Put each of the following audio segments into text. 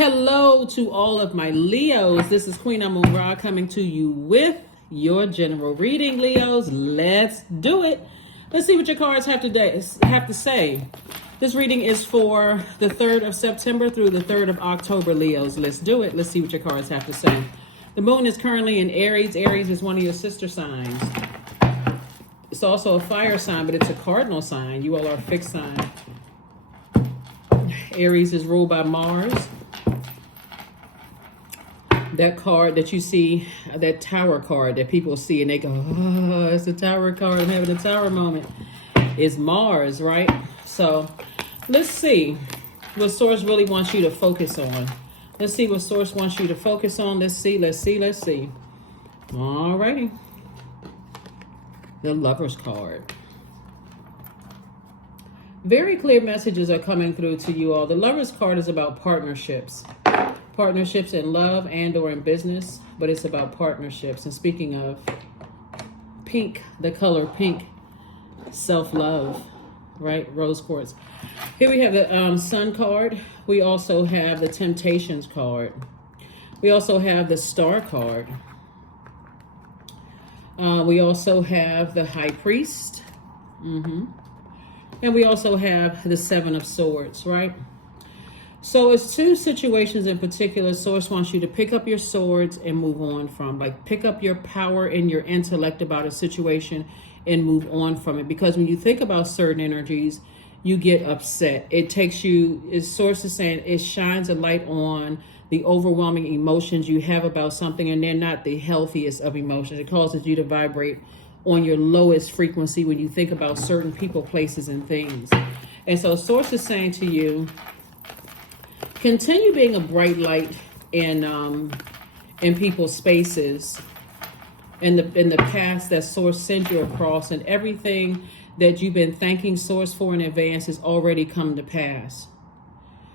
Hello to all of my Leos. This is Queen Amun Ra coming to you with your general reading, Leos. Let's do it. Let's see what your cards have to say. This reading is for the 3rd of September through the 3rd of October, Leos. Let's do it. Let's see what your cards have to say. The moon is currently in Aries. Aries is one of your sister signs. It's also a fire sign, but it's a cardinal sign. You all are a fixed sign. Aries is ruled by Mars. That card that you see, that tower card that people see and they go, oh, it's a tower card. I'm having a tower moment. Is Mars, right? So let's see what Source really wants you to focus on. Let's see what Source wants you to focus on. Let's see. All righty. The Lover's card. Very clear messages are coming through to you all. The Lover's card is about partnerships. Partnerships in love and or in business, but it's about partnerships. And speaking of pink, the color pink, self-love, right? Rose quartz. Here we have the Sun card. We also have the Temptations card. We also have the Star card. We also have the High Priest. And we also have the Seven of Swords, right? So it's two situations in particular. Source wants you to pick up your swords and move on from. Like, pick up your power and your intellect about a situation and move on from it. Because when you think about certain energies, you get upset. It takes you, as Source is saying, it shines a light on the overwhelming emotions you have about something, and they're not the healthiest of emotions. It causes you to vibrate on your lowest frequency when you think about certain people, places, and things. And so Source is saying to you, continue being a bright light in people's spaces, in the past that Source sent you across, and everything that you've been thanking Source for in advance has already come to pass.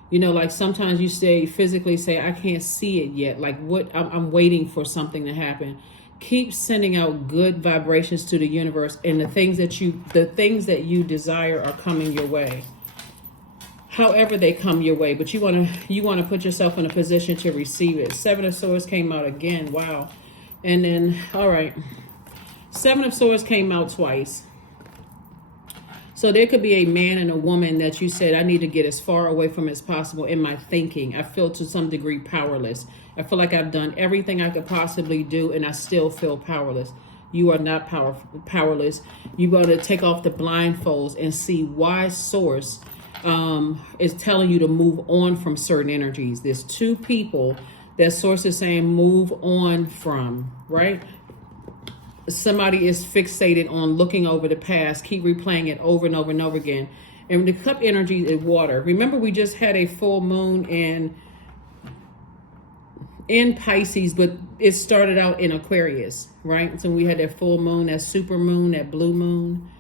You know, like sometimes you physically say, I can't see it yet. Like I'm waiting for something to happen. Keep sending out good vibrations to the universe, and the things that you desire are coming your way. However they come your way, but you want to put yourself in a position to receive it. Seven of Swords came out again. Wow. And then, all right, Seven of Swords came out twice. So there could be a man and a woman that you said, I need to get as far away from as possible in my thinking. I feel to some degree powerless. I feel like I've done everything I could possibly do, and I still feel powerless. You are not powerless. You got to take off the blindfolds and see why Source is telling you to move on from certain energies. There's two people that Source is saying move on from, right? Somebody is fixated on looking over the past, keep replaying it over and over and over again. And the cup energy is water. Remember, we just had a full moon in Pisces, but it started out in Aquarius, right? So we had that full moon, that super moon, that blue moon.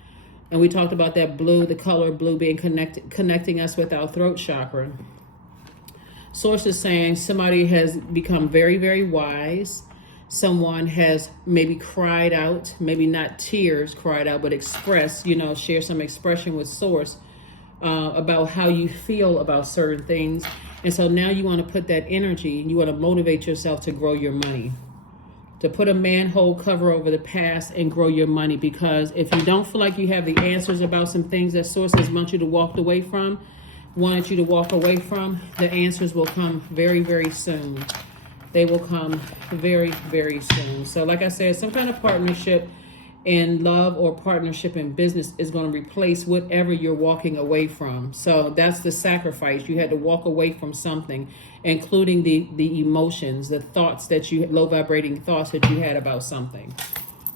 And we talked about that blue, the color blue being connecting us with our throat chakra. Source is saying somebody has become very, very wise. Someone has maybe cried out, maybe not tears cried out, but expressed, share some expression with Source about how you feel about certain things. And so now you want to put that energy, and you want to motivate yourself to grow your money. To put a manhole cover over the past and grow your money, because if you don't feel like you have the answers about some things that Source has wanted you to walk away from, the answers will come very, very soon. They will come very, very soon. So like I said, some kind of partnership in love or partnership in business is going to replace whatever you're walking away from. So that's the sacrifice. You had to walk away from something, including the emotions, the thoughts that low vibrating thoughts that you had about something.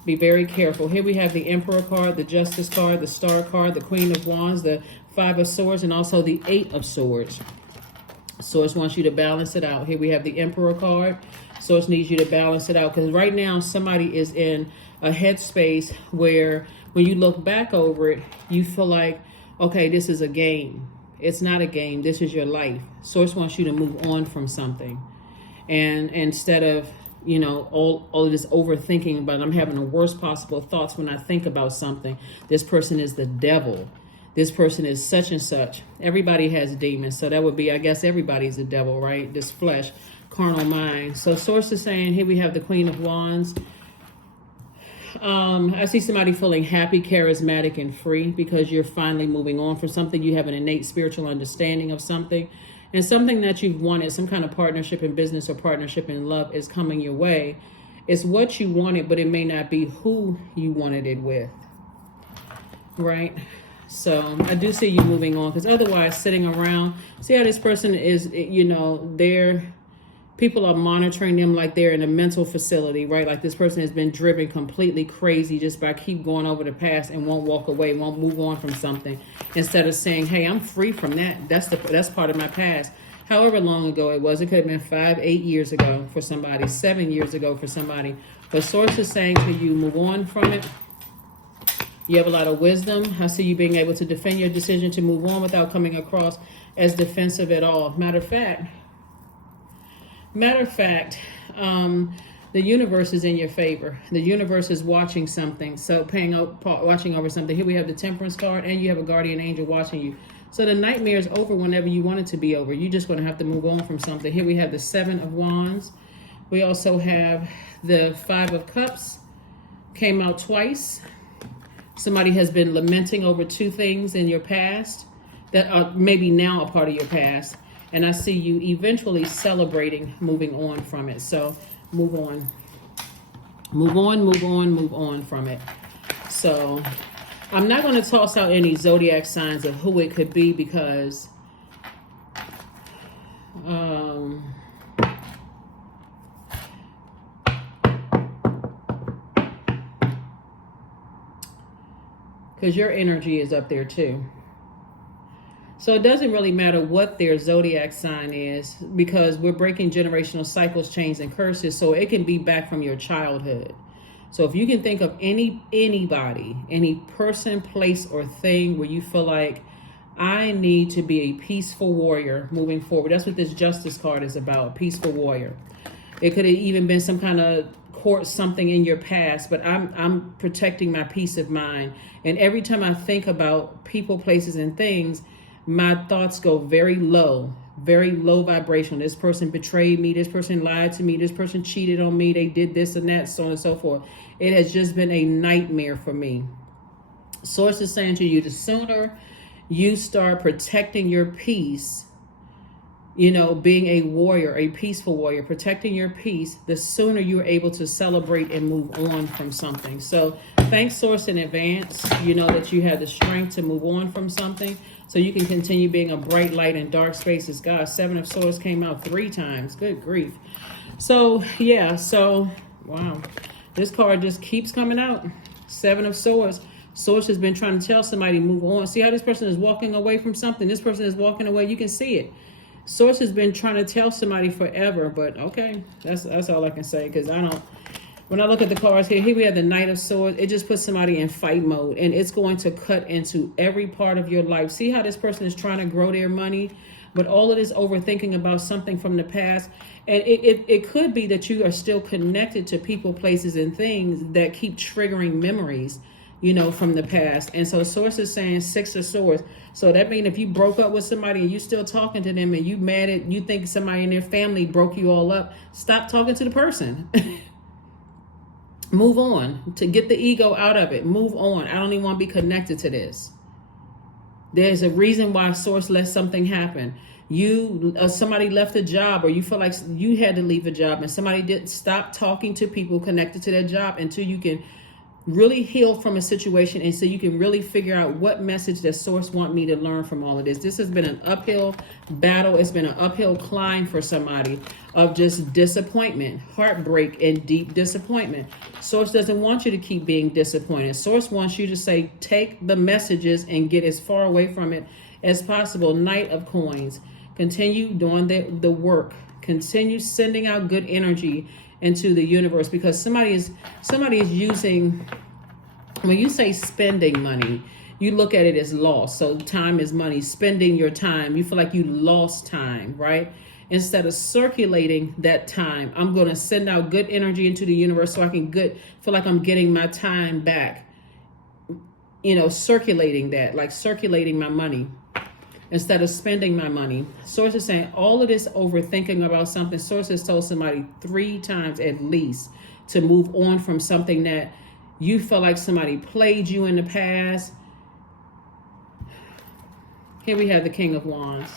Be very careful. Here we have the Emperor card, the Justice card, the Star card, the Queen of Wands, the Five of Swords, and also the Eight of Swords. Source wants you to balance it out. Here we have the Emperor card. Source needs you to balance it out, because right now somebody is in a headspace where when you look back over it, you feel like, okay, this is a game. It's not a game. This is your life. Source wants you to move on from something. And instead of, all of this overthinking, but I'm having the worst possible thoughts when I think about something. This person is the devil. this person is such and such. Everybody has demons. So that would be, I guess everybody's a devil, right? This flesh, carnal mind. So source is saying, here we have the Queen of Wands. I see somebody feeling happy, charismatic, and free because you're finally moving on from something. You have an innate spiritual understanding of something, and something that you've wanted, some kind of partnership in business or partnership in love, is coming your way. It's what you wanted, but it may not be who you wanted it with, right? So I do see you moving on, because otherwise sitting around, see how this person is, you know, people are monitoring them like they're in a mental facility, right? Like this person has been driven completely crazy just by keep going over the past and won't walk away, won't move on from something, instead of saying, hey, I'm free from that. That's part of my past. However long ago it was. It could have been 5, 8 years ago for somebody, 7 years ago for somebody. But source is saying to you, move on from it. You have a lot of wisdom. I see you being able to defend your decision to move on without coming across as defensive at all. Matter of fact, the universe is in your favor. The universe is watching something, so watching over something. Here we have the Temperance card, and you have a guardian angel watching you. So the nightmare is over whenever you want it to be over. You're just going to have to move on from something. Here we have the Seven of Wands. We also have the Five of Cups. Came out twice. Somebody has been lamenting over 2 things in your past that are maybe now a part of your past. And I see you eventually celebrating moving on from it. So move on. Move on, move on, move on from it. So I'm not going to toss out any zodiac signs of who it could be, because your energy is up there too. So it doesn't really matter what their zodiac sign is, because we're breaking generational cycles, chains, and curses. So it can be back from your childhood. So if you can think of anybody, any person, place, or thing where you feel like, I need to be a peaceful warrior moving forward. That's what this Justice card is about, peaceful warrior. It could have even been some kind of court something in your past, but I'm protecting my peace of mind. And every time I think about people, places, and things, my thoughts go very low vibration. This person betrayed me. This person lied to me. This person cheated on me. They did this and that, so on and so forth. It has just been a nightmare for me. Source is saying to you, the sooner you start protecting your peace, you know, being a warrior, a peaceful warrior, protecting your peace, the sooner you're able to celebrate and move on from something. So thanks, Source, in advance. You know that you have the strength to move on from something, so you can continue being a bright light in dark spaces. God, Seven of Swords came out 3 times. Good grief. So, yeah. So, wow. This card just keeps coming out. Seven of Swords. Source has been trying to tell somebody, move on. See how this person is walking away from something? This person is walking away. You can see it. Source has been trying to tell somebody forever, but okay. That's all I can say, because when I look at the cards here we have the Knight of Swords. It just puts somebody in fight mode, and it's going to cut into every part of your life. See how this person is trying to grow their money, but all of this overthinking about something from the past. And it could be that you are still connected to people, places, and things that keep triggering memories, you know, from the past. And so Source is saying Six of Swords. So that means if you broke up with somebody and you still talking to them, and you mad at, you think somebody in their family broke you all up, stop talking to the person. Move on. To get the ego out of it. Move on. I don't even want to be connected to this. There's a reason why Source let something happen. Somebody left a job, or you feel like you had to leave a job, and somebody didn't. Stop talking to people connected to that job until you can really heal from a situation, and so you can really figure out what message that Source want me to learn from all of this. This has been an uphill battle. It's been an uphill climb for somebody of just disappointment, heartbreak, and deep disappointment. Source doesn't want you to keep being disappointed. Source wants you to say, take the messages and get as far away from it as possible. Knight of Coins. Continue doing the work. Continue sending out good energy into the universe, because somebody is using, when you say spending money, you look at it as loss. So time is money. Spending your time, you feel like you lost time, right? Instead of circulating that time, I'm going to send out good energy into the universe so I can feel like I'm getting my time back. circulating that, like circulating my money instead of spending my money. Source is saying all of this overthinking about something. Source has told somebody 3 times at least to move on from something that you feel like somebody played you in the past. Here we have the King of Wands.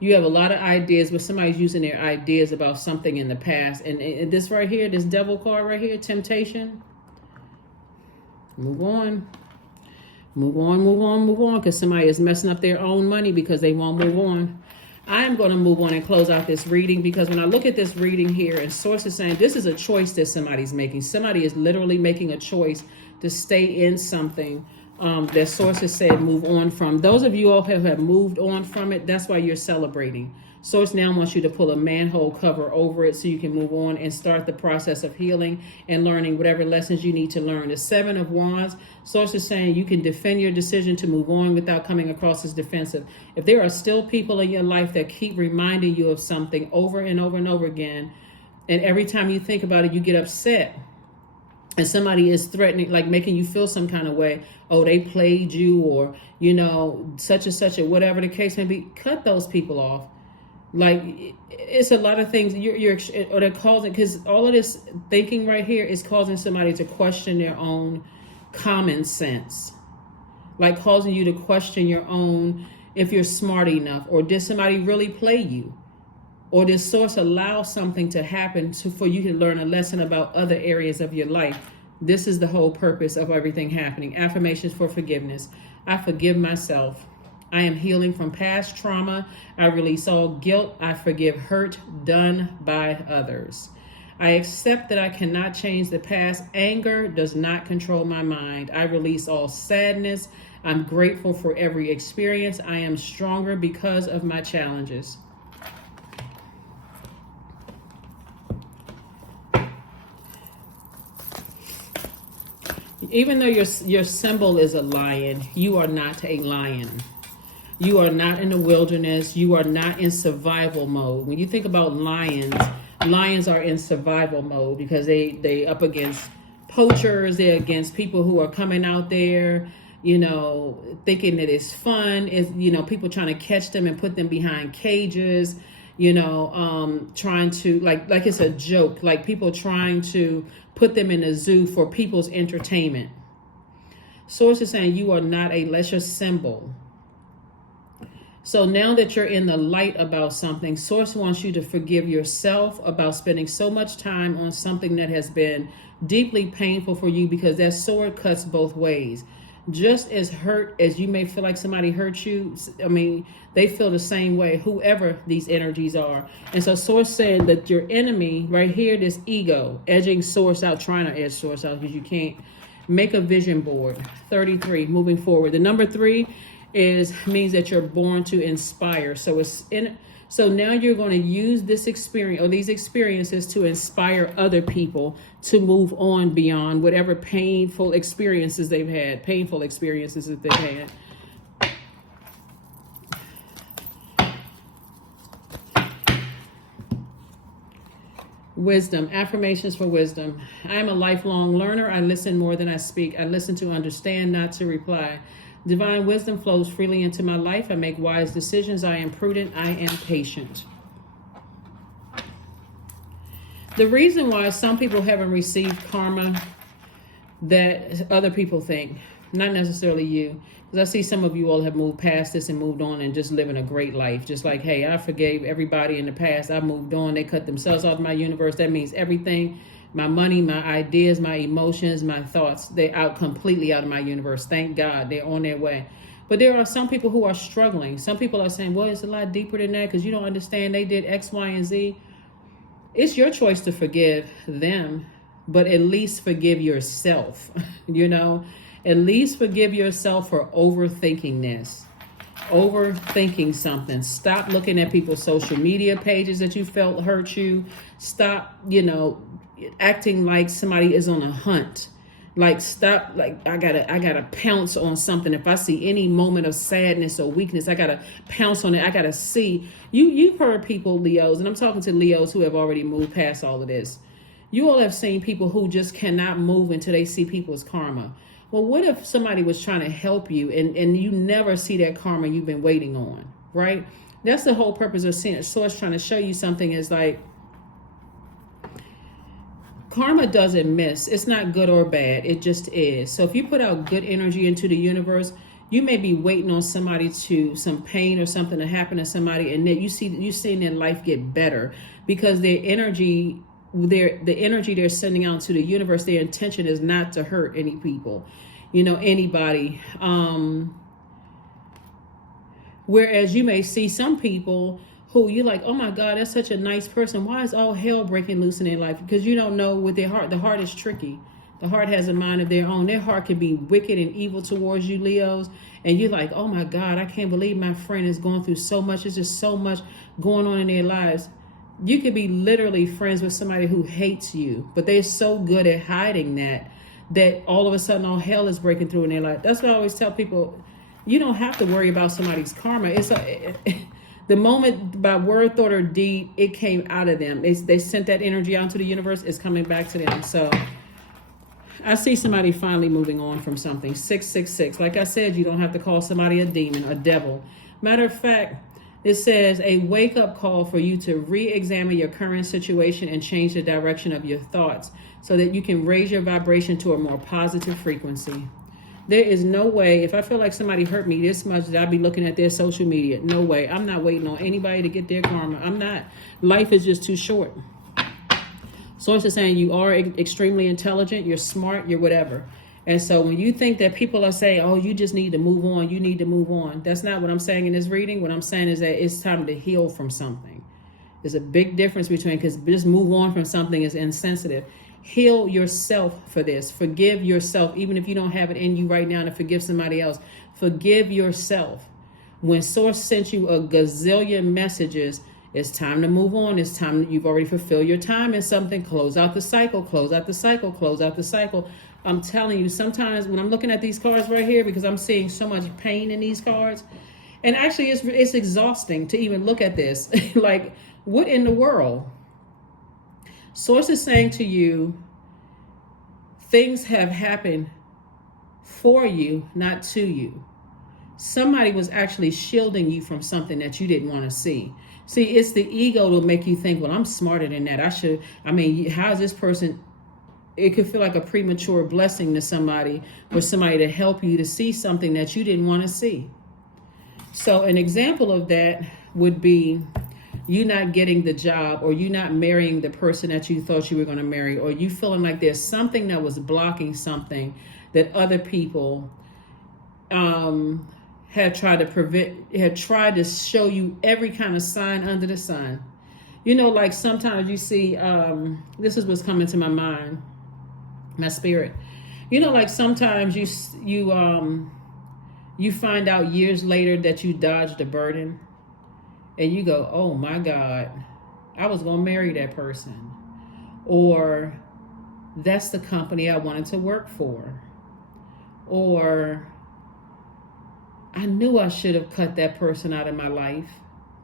You have a lot of ideas, but somebody's using their ideas about something in the past. And this right here, this devil card right here, temptation. Move on. Move on, move on, move on, because somebody is messing up their own money because they won't move on. I am going to move on and close out this reading, because when I look at this reading here, and Source is saying this is a choice that somebody's making. Somebody is literally making a choice to stay in something that Source has said move on from. Those of you all who have moved on from it, that's why you're celebrating. Source now wants you to pull a manhole cover over it so you can move on and start the process of healing and learning whatever lessons you need to learn. The 7 of Wands, Source is saying you can defend your decision to move on without coming across as defensive. If there are still people in your life that keep reminding you of something over and over and over again, and every time you think about it, you get upset, and somebody is threatening, like making you feel some kind of way, oh, they played you, or, such and such, or whatever the case may be, cut those people off. Like, it's a lot of things or they're causing, because all of this thinking right here is causing somebody to question their own common sense, like causing you to question your own, if you're smart enough, or did somebody really play you, or did Source allow something to happen for you to learn a lesson about other areas of your life. This is the whole purpose of everything happening. Affirmations for forgiveness. I forgive myself. I am healing from past trauma. I release all guilt. I forgive hurt done by others. I accept that I cannot change the past. Anger does not control my mind. I release all sadness. I'm grateful for every experience. I am stronger because of my challenges. Even though your symbol is a lion, you are not a lion. You are not in the wilderness. You are not in survival mode. When you think about lions, lions are in survival mode because they up against poachers. They're against people who are coming out there, thinking that it's fun. Is people trying to catch them and put them behind cages. Trying to like it's a joke. Like people trying to put them in a zoo for people's entertainment. Source is saying you are not unless your symbol. So now that you're in the light about something, Source wants you to forgive yourself about spending so much time on something that has been deeply painful for you, because that sword cuts both ways. Just as hurt as you may feel like somebody hurt you, they feel the same way, whoever these energies are. And so Source said that your enemy right here, this ego, edging Source out, trying to edge Source out because you can't. Make a vision board. 33, moving forward. The number 3 means that you're born to inspire. So now you're going to use this experience or these experiences to inspire other people to move on beyond whatever painful experiences they've had, that they've had. Wisdom, affirmations for wisdom. I am a lifelong learner. I listen more than I speak. I listen to understand, not to reply. Divine wisdom flows freely into my life. I make wise decisions. I am prudent. I am patient. The reason why some people haven't received karma that other people think, not necessarily you, because I see some of you all have moved past this and moved on and just living a great life. Just like, hey, I forgave everybody in the past. I moved on. They cut themselves off my universe. That means everything. My money, my ideas, my emotions, my thoughts, they're out completely out of my universe. Thank God they're on their way. But there are some people who are struggling. Some people are saying, well, it's a lot deeper than that because you don't understand. They did X, Y, and Z. It's your choice to forgive them, but at least forgive yourself, At least forgive yourself for overthinking this. Overthinking something. Stop looking at people's social media pages that you felt hurt you. Stop, acting like somebody is on a hunt. Like stop, like I gotta pounce on something. If I see any moment of sadness or weakness, I gotta pounce on it. I gotta see. You've heard people, Leos, and I'm talking to Leos who have already moved past all of this. You all have seen people who just cannot move until they see people's karma. Well, what if somebody was trying to help you and you never see that karma you've been waiting on, right? That's the whole purpose of seeing a source trying to show you something is like, karma doesn't miss. It's not good or bad. It just is. So if you put out good energy into the universe, you may be waiting on somebody to some pain or something to happen to somebody, and then you seeing their life get better because the energy they're sending out to the universe, their intention is not to hurt any people, anybody. Whereas you may see some people who you're like, oh my God, that's such a nice person. Why is all hell breaking loose in their life? Because you don't know with their heart. The heart is tricky. The heart has a mind of their own. Their heart can be wicked and evil towards you, Leos. And you're like, oh my God, I can't believe my friend is going through so much. It's just so much going on in their lives. You could be literally friends with somebody who hates you, but they're so good at hiding that all of a sudden all hell is breaking through in their life. That's what I always tell people. You don't have to worry about somebody's karma. The moment by word, thought, or deed, it came out of them. They sent that energy out into the universe. It's coming back to them. So I see somebody finally moving on from something. 666. Like I said, you don't have to call somebody a demon, a devil. Matter of fact, it says a wake-up call for you to re-examine your current situation and change the direction of your thoughts so that you can raise your vibration to a more positive frequency. There is no way, if I feel like somebody hurt me this much, that I'll be looking at their social media. No way. I'm not waiting on anybody to get their karma. I'm not. Life is just too short. Source is saying you are extremely intelligent, you're smart, you're whatever. And so when you think that people are saying, oh, you just need to move on, you need to move on. That's not what I'm saying in this reading. What I'm saying is that it's time to heal from something. There's a big difference between, because just move on from something is insensitive. Heal yourself for this. Forgive yourself, even if you don't have it in you right now to forgive somebody else. Forgive yourself. When Source sent you a gazillion messages, it's time to move on. It's time that you've already fulfilled your time in something. Close out the cycle, close out the cycle, close out the cycle. I'm telling you, sometimes when I'm looking at these cards right here, because I'm seeing so much pain in these cards, and actually it's exhausting to even look at this. Like, what in the world? Source is saying to you, things have happened for you, not to you. Somebody was actually shielding you from something that you didn't want to see. See, it's the ego to make you think, well, I'm smarter than that. How is this person? It could feel like a premature blessing to somebody, for somebody to help you to see something that you didn't want to see. So an example of that would be you not getting the job, or you not marrying the person that you thought you were going to marry, or you feeling like there's something that was blocking something that other people had tried to prevent, had tried to show you every kind of sign under the sun. Like sometimes you see, this is what's coming to my mind, my spirit. Like sometimes you find out years later that you dodged a burden. And you go, oh my God, I was going to marry that person. Or that's the company I wanted to work for. Or I knew I should have cut that person out of my life.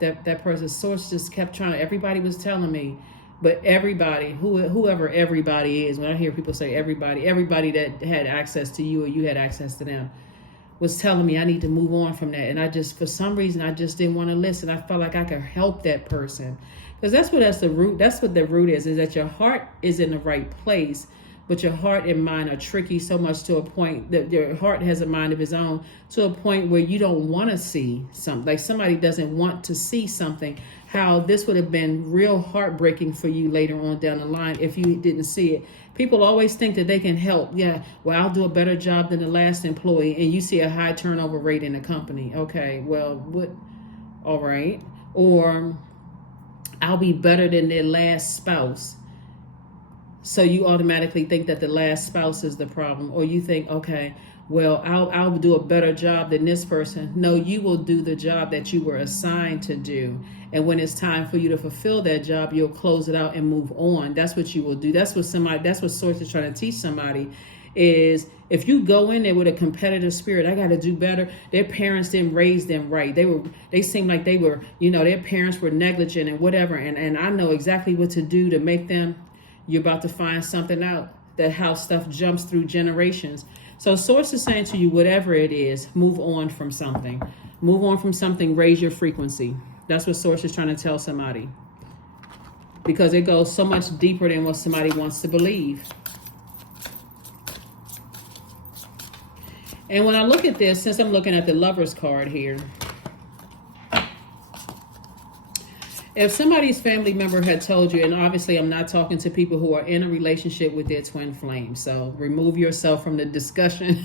That person's Source just kept trying. Everybody was telling me. But everybody, whoever everybody is, when I hear people say everybody that had access to you or you had access to them, was telling me I need to move on from that. And I just, for some reason, I just didn't want to listen. I felt like I could help that person. Because that's the root. That's what the root is that your heart is in the right place, but your heart and mind are tricky so much to a point that your heart has a mind of its own, to a point where you don't want to see something. Like somebody doesn't want to see something. How this would have been real heartbreaking for you later on down the line if you didn't see it. People always think that they can help. Yeah, well, I'll do a better job than the last employee, and you see a high turnover rate in the company. Okay, well, what? All right. Or I'll be better than their last spouse. So you automatically think that the last spouse is the problem. Or you think, okay, well, I'll do a better job than this person. No, you will do the job that you were assigned to do. And when it's time for you to fulfill that job, you'll close it out and move on. That's what you will do. That's what Source is trying to teach somebody, is if you go in there with a competitive spirit, I got to do better. Their parents didn't raise them right. They seemed like they were, their parents were negligent and whatever. And I know exactly what to do to make them. You're about to find something out, that how stuff jumps through generations. So source is saying to you, whatever it is, move on from something. Move on from something, raise your frequency. That's what source is trying to tell somebody. Because it goes so much deeper than what somebody wants to believe. And when I look at this, since I'm looking at the Lover's card here, if somebody's family member had told you, and obviously I'm not talking to people who are in a relationship with their twin flame, so remove yourself from the discussion.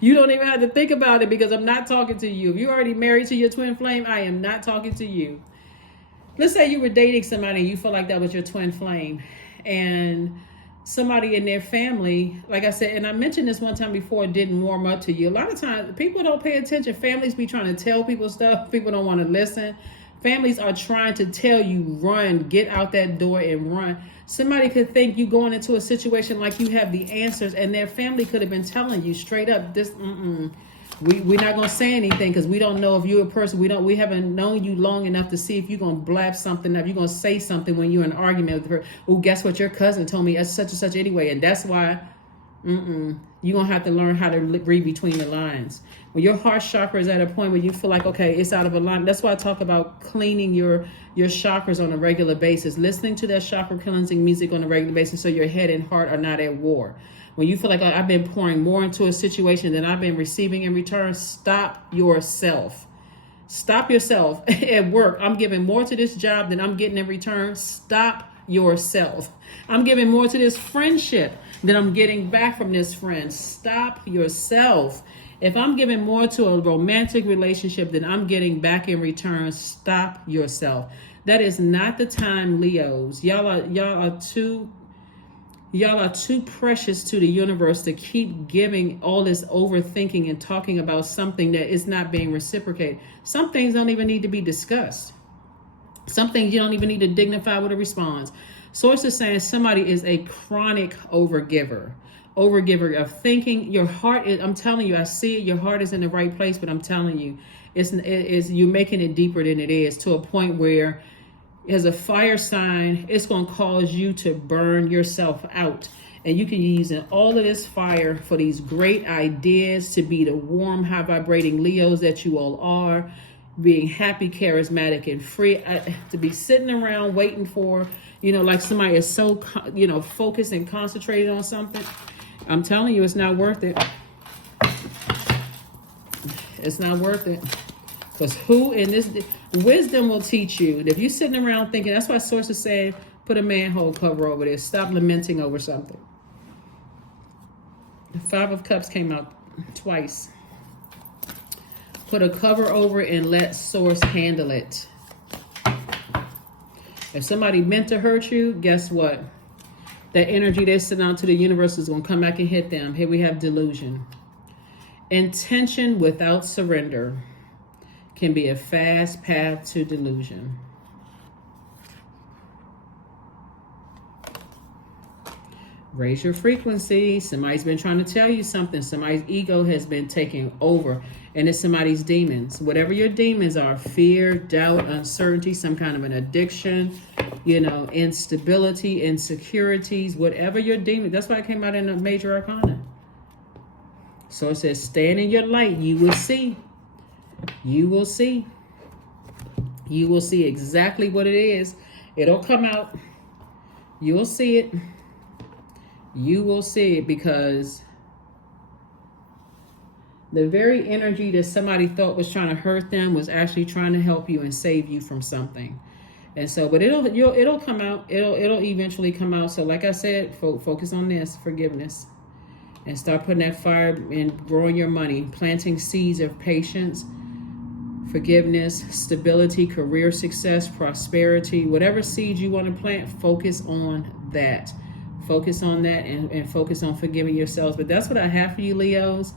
You don't even have to think about it because I'm not talking to you. If you're already married to your twin flame, I am not talking to you. Let's say you were dating somebody and you feel like that was your twin flame, and somebody in their family, like I said, and I mentioned this one time before, didn't warm up to you. A lot of times people don't pay attention. Families be trying to tell people stuff. People don't want to listen. Families are trying to tell you, run, get out that door and run. Somebody could think you going into a situation like you have the answers, and their family could have been telling you straight up, this, we're not going to say anything because we don't know if you're a person. We haven't known you long enough to see if you're going to blab something up. You're going to say something when you're in an argument with her. Oh, guess what? Your cousin told me such and such anyway. And that's why, you're going to have to learn how to read between the lines. When your heart chakra is at a point where you feel like, okay, it's out of alignment. That's why I talk about cleaning your chakras on a regular basis, listening to that chakra cleansing music on a regular basis so your head and heart are not at war. When you feel like, oh, I've been pouring more into a situation than I've been receiving in return, stop yourself. Stop yourself. At work, I'm giving more to this job than I'm getting in return. Stop yourself. I'm giving more to this friendship than I'm getting back from this friend. Stop yourself. If I'm giving more to a romantic relationship than I'm getting back in return, stop yourself. That is not the time, Leos. Y'all are too precious to the universe to keep giving all this overthinking and talking about something that is not being reciprocated. Some things don't even need to be discussed. Some things you don't even need to dignify with a response. Source is saying somebody is a chronic overgiver of thinking. Your heart is, I'm telling you, I see it. Your heart is in the right place, but I'm telling you, it's you're making it deeper than it is, to a point where, as a fire sign, it's going to cause you to burn yourself out. And you can use all of this fire for these great ideas, to be the warm, high vibrating Leos that you all are, being happy, charismatic, and free, to be sitting around waiting for, like somebody is so, focused and concentrated on something. I'm telling you, it's not worth it. It's not worth it. Because who in this wisdom will teach you? If you're sitting around thinking, that's why sources say, put a manhole cover over there. Stop lamenting over something. The 5 of Cups came out twice. Put a cover over it and let source handle it. If somebody meant to hurt you, guess what? That energy they're sending out to the universe is going to come back and hit them. Here we have delusion. Intention without surrender can be a fast path to delusion. Raise your frequency. Somebody's been trying to tell you something. Somebody's ego has been taking over. And it's somebody's demons. Whatever your demons are, fear, doubt, uncertainty, some kind of an addiction, instability, insecurities, whatever your demon. That's why it came out in a major arcana. So it says, stand in your light. You will see. You will see. You will see exactly what it is. It'll come out. You'll see it. You will see it, because the very energy that somebody thought was trying to hurt them was actually trying to help you and save you from something. And so, but it'll come out. It'll eventually come out. So like I said, focus on this, forgiveness, and start putting that fire in growing your money, planting seeds of patience, forgiveness, stability, career success, prosperity, whatever seeds you want to plant, focus on that. Focus on that and focus on forgiving yourselves. But that's what I have for you, Leos.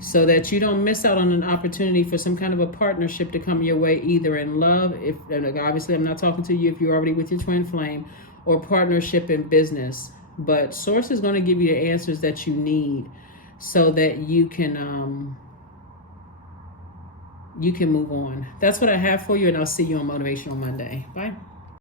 So that you don't miss out on an opportunity for some kind of a partnership to come your way, either in love, and obviously I'm not talking to you if you're already with your twin flame, or partnership in business. But Source is going to give you the answers that you need so that you can move on. That's what I have for you, and I'll see you on Motivational Monday. Bye.